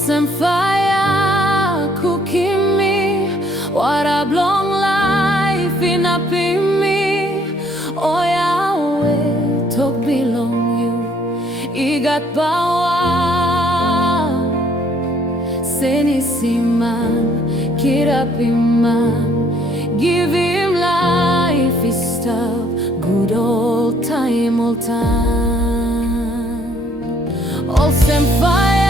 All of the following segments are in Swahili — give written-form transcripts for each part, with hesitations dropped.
OLSEM fire kukimi, what a long life in a pimi. Oh Yahweh, tok belong you, igat bawa senisiman, kirapiman. Give him life, he stop good old time, old time. OLSEM fire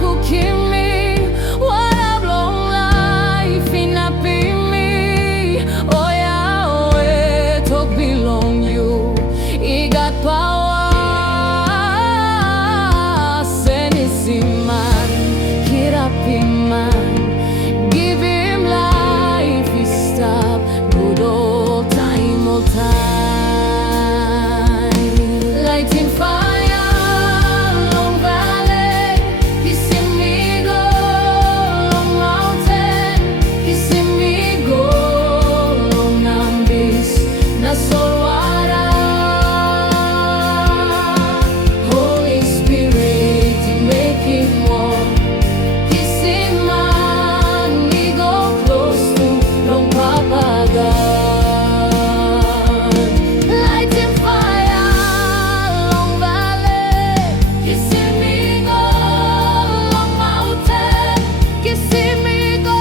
kukimi, what a long life in a pimi. Oh Yahweh, tok belong you, igat power senisiman, kirapiman. Give him life, he stop good old time, old time. Lighting fire long valley, he see me go long mountain, he see me go long ambis na solwara. Holy Spirit, he make him walk. He see man, he go close to long Papa God. Lighting fire long valley, he see me go long mountain, he see me go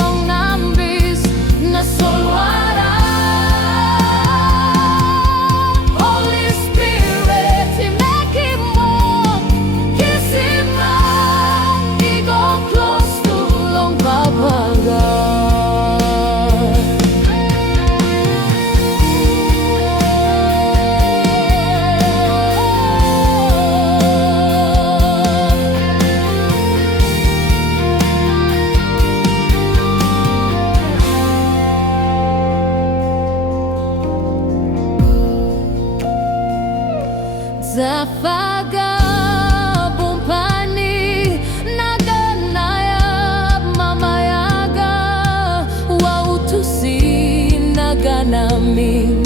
long nambis na solwara. Holy Spirit, he make him walk. He see man, he go close to long Papa God. Zafaga bumpani naganaya mamayaga wautusi naganami